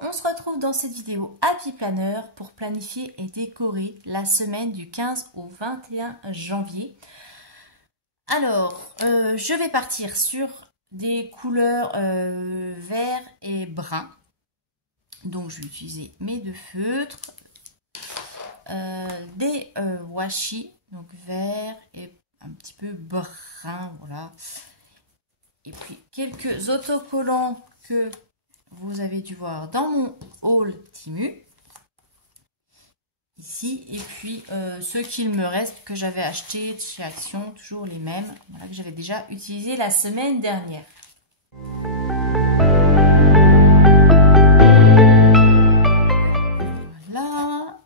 on se retrouve dans cette vidéo Happy Planner pour planifier et décorer la semaine du 15 au 21 janvier. Alors, je vais partir sur des couleurs vert et brun. Donc, je vais utiliser mes deux feutres, des washi, donc vert et un petit peu brun, voilà. Et puis, quelques autocollants que vous avez dû voir dans mon haul Temu. Ici, et puis ceux qu'il me reste que j'avais acheté chez Action, toujours les mêmes, voilà, que j'avais déjà utilisé la semaine dernière. Voilà.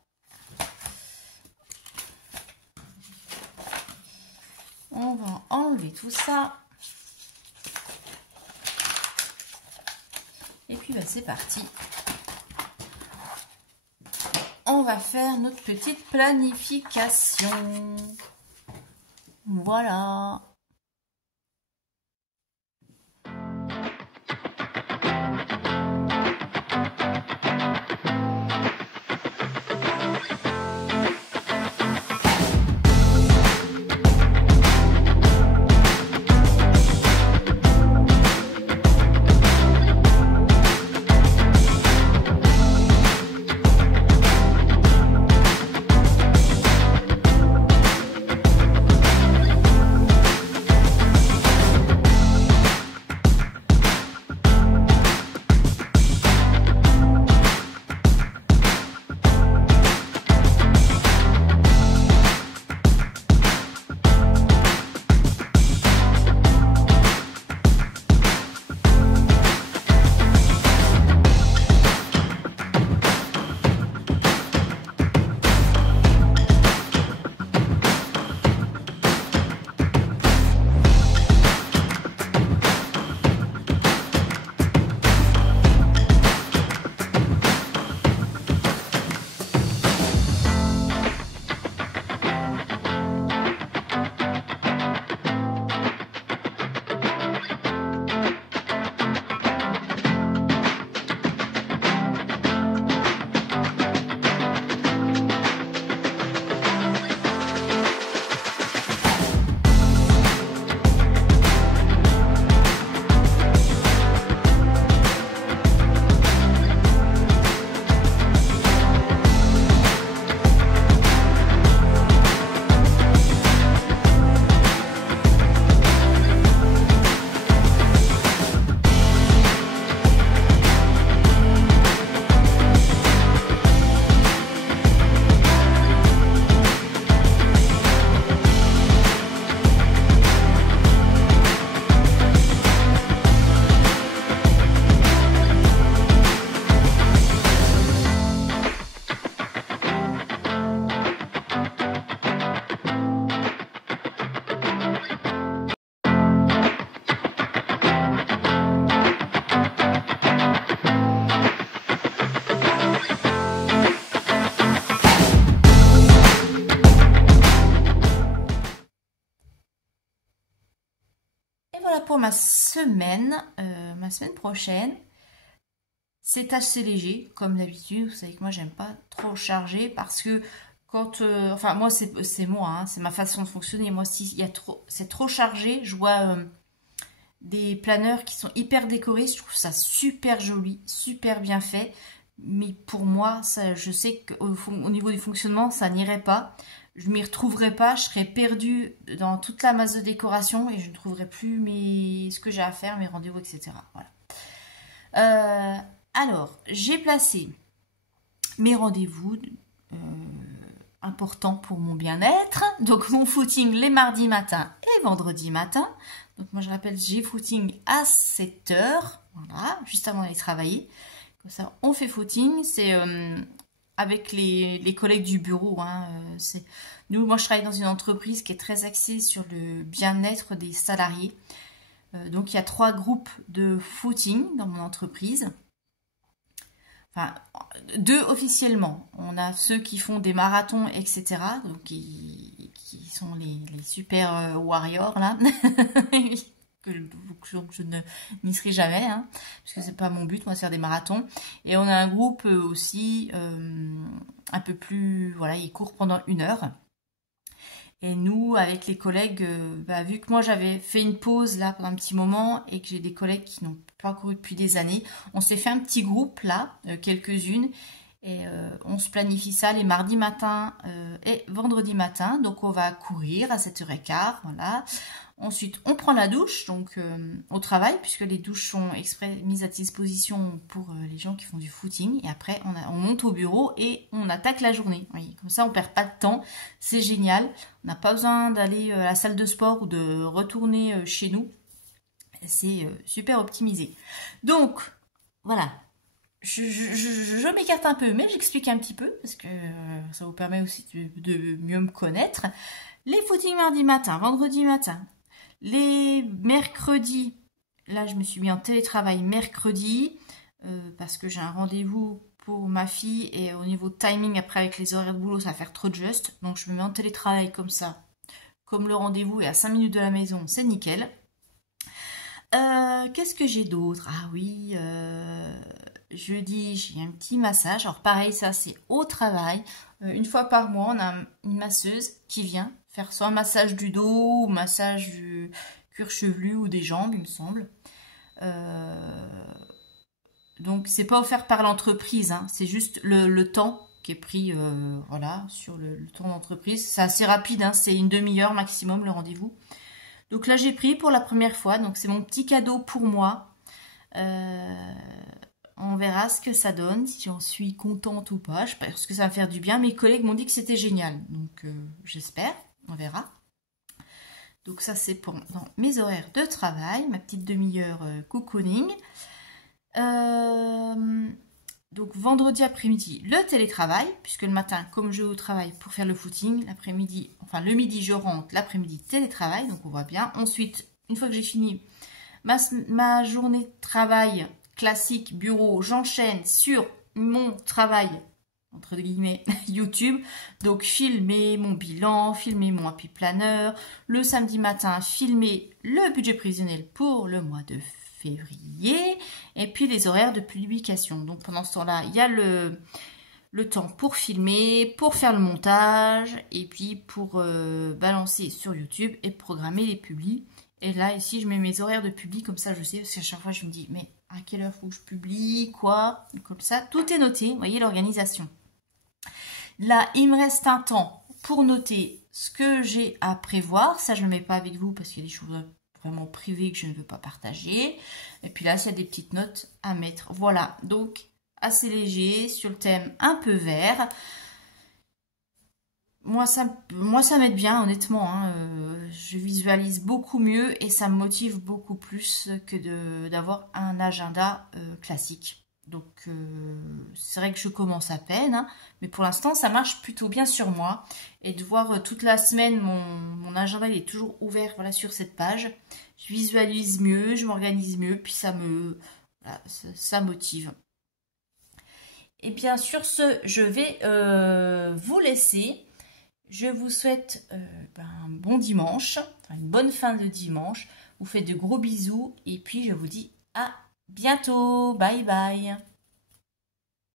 On va enlever tout ça. Et puis ben, c'est parti. On va faire notre petite planification. Voilà. Pour ma semaine prochaine, c'est assez léger comme d'habitude. Vous savez que moi j'aime pas trop charger parce que quand enfin moi c'est moi hein, c'est ma façon de fonctionner. Moi si c'est trop chargé, je vois des planeurs qui sont hyper décorés, je trouve ça super joli, super bien fait, mais pour moi ça, je sais qu'au niveau du fonctionnement ça n'irait pas. Je m'y retrouverai pas, je serai perdue dans toute la masse de décoration et je ne trouverai plus ce que j'ai à faire, mes rendez-vous, etc. Voilà. Alors, j'ai placé mes rendez-vous importants pour mon bien-être. Donc, mon footing les mardis matin et vendredi matin. Donc, moi, je rappelle, j'ai footing à 7 h. Voilà, juste avant d'aller travailler. Comme ça, on fait footing. C'est... avec les collègues du bureau. Hein, moi, je travaille dans une entreprise qui est très axée sur le bien-être des salariés. Donc, il y a 3 groupes de footing dans mon entreprise. Enfin, 2 officiellement. On a ceux qui font des marathons, etc. Donc, qui sont les super warriors, là. donc je ne n'y serai jamais, hein, parce que c'est pas mon but, moi, c'est faire des marathons. Et on a un groupe aussi un peu plus, voilà, il court pendant 1 heure. Et nous, avec les collègues, vu que moi j'avais fait une pause là pendant un petit moment et que j'ai des collègues qui n'ont pas couru depuis des années, on s'est fait un petit groupe là, quelques-unes, et on se planifie ça les mardis matins et vendredi matin. Donc on va courir à 7h15, voilà. Ensuite, on prend la douche, donc au travail, puisque les douches sont exprès mises à disposition pour les gens qui font du footing. Et après, on monte au bureau et on attaque la journée. Oui, comme ça, on perd pas de temps. C'est génial. On n'a pas besoin d'aller à la salle de sport ou de retourner chez nous. C'est super optimisé. Donc, voilà. Je m'écarte un peu, mais j'explique un petit peu, parce que ça vous permet aussi de mieux me connaître. Les footings mardi matin, vendredi matin. Les mercredis, là je me suis mis en télétravail mercredi parce que j'ai un rendez-vous pour ma fille et au niveau de timing après avec les horaires de boulot ça va faire trop juste. Donc je me mets en télétravail comme ça. Comme le rendez-vous est à 5 minutes de la maison, c'est nickel. Qu'est-ce que j'ai d'autre? Ah oui, jeudi j'ai un petit massage. Alors pareil, ça c'est au travail. Une fois par mois, on a une masseuse qui vient faire soit un massage du dos ou massage du cuir chevelu ou des jambes, il me semble. Donc c'est pas offert par l'entreprise, hein, c'est juste le temps qui est pris voilà, sur le temps d'entreprise. C'est assez rapide, hein, c'est une demi-heure maximum le rendez-vous. Donc là j'ai pris pour la première fois, donc c'est mon petit cadeau pour moi. On verra ce que ça donne, si j'en suis contente ou pas. Je pense que ça va me faire du bien. Mes collègues m'ont dit que c'était génial, donc j'espère, on verra. Donc ça c'est pour dans mes horaires de travail, ma petite demi-heure cocooning. Donc vendredi après-midi, le télétravail, puisque le matin, comme je vais au travail pour faire le footing, l'après-midi, enfin le midi je rentre, l'après-midi télétravail, donc on voit bien. Ensuite, une fois que j'ai fini ma journée de travail classique, bureau, j'enchaîne sur mon travail, entre guillemets, YouTube. Donc filmer mon bilan, filmer mon happy planner, le samedi matin, filmer le budget prévisionnel pour le mois de février, et puis les horaires de publication. Donc pendant ce temps-là, il y a le temps pour filmer, pour faire le montage, et puis pour balancer sur YouTube et programmer les publis. Et là, ici, je mets mes horaires de publi, comme ça je sais, parce qu'à chaque fois je me dis, mais à quelle heure faut que je publie, quoi, comme ça, tout est noté, vous voyez l'organisation. Là, il me reste un temps pour noter ce que j'ai à prévoir, ça je ne le mets pas avec vous parce qu'il y a des choses vraiment privées que je ne veux pas partager. Et puis là, il y a des petites notes à mettre. Voilà, donc assez léger, sur le thème un peu vert. Moi, ça m'aide bien, honnêtement. Hein. Je visualise beaucoup mieux et ça me motive beaucoup plus que d'avoir un agenda classique. Donc, c'est vrai que je commence à peine, hein, mais pour l'instant, ça marche plutôt bien sur moi. Et de voir toute la semaine, mon agenda il est toujours ouvert voilà, sur cette page. Je visualise mieux, je m'organise mieux, puis voilà, ça motive. Et bien, sur ce, je vais vous laisser. Je vous souhaite un bon dimanche, une bonne fin de dimanche. Vous faites de gros bisous et puis je vous dis à bientôt. Bye bye.